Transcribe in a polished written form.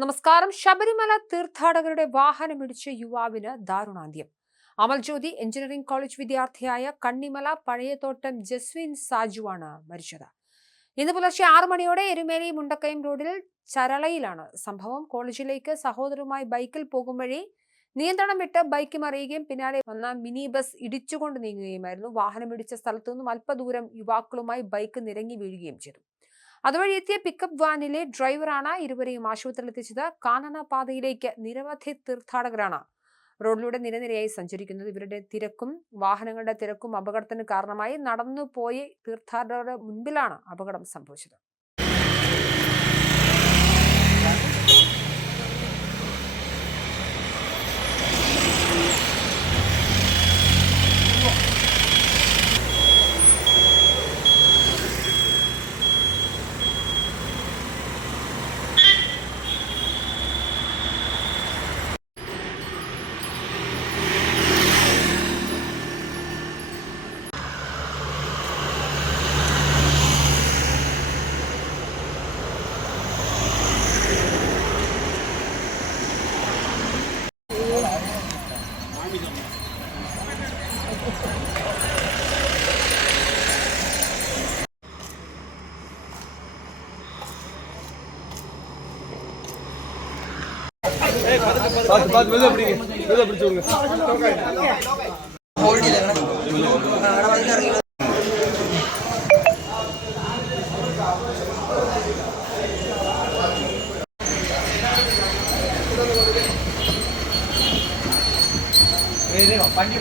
നമസ്കാരം. ശബരിമല തീർത്ഥാടകരുടെ വാഹനമിടിച്ച് യുവാവിന് ദാരുണാന്ത്യം. അമൽജ്യോതി എഞ്ചിനീയറിംഗ് കോളേജ് വിദ്യാർത്ഥിയായ കണ്ണിമല പഴയതോട്ടം ജസ്വിൻ സാജുവാണ് മരിച്ചത്. ഇന്ന് പുലർച്ചെ 6 മണിയോടെ എരുമേലി മുണ്ടക്കയം റോഡിൽ ചരളയിലാണ് സംഭവം. കോളേജിലേക്ക് സഹോദരവുമായി ബൈക്കിൽ പോകും വഴി നിയന്ത്രണം വിട്ട് ബൈക്ക് മറിയുകയും പിന്നാലെ വന്ന മിനി ബസ് ഇടിച്ചുകൊണ്ട് നീങ്ങുകയുമായിരുന്നു. വാഹനമിടിച്ച സ്ഥലത്തുനിന്നും അല്പദൂരം യുവാക്കളുമായി ബൈക്ക് നിരങ്ങി വീഴുകയും ചെയ്തു. അതുവഴി എത്തിയ പിക്കപ്പ് വാനിലെ ഡ്രൈവറാണ് ഇരുവരെയും ആശുപത്രിയിൽ എത്തിച്ചത്. കാനന പാതയിലേക്ക് നിരവധി തീർത്ഥാടകരാണ് റോഡിലൂടെ നിരനിരയായി സഞ്ചരിക്കുന്നത്. ഇവരുടെ തിരക്കും വാഹനങ്ങളുടെ തിരക്കും അപകടത്തിന് കാരണമായി. നടന്നുപോയി തീർത്ഥാടകരുടെ മുൻപിലാണ് അപകടം സംഭവിച്ചത്. पंजी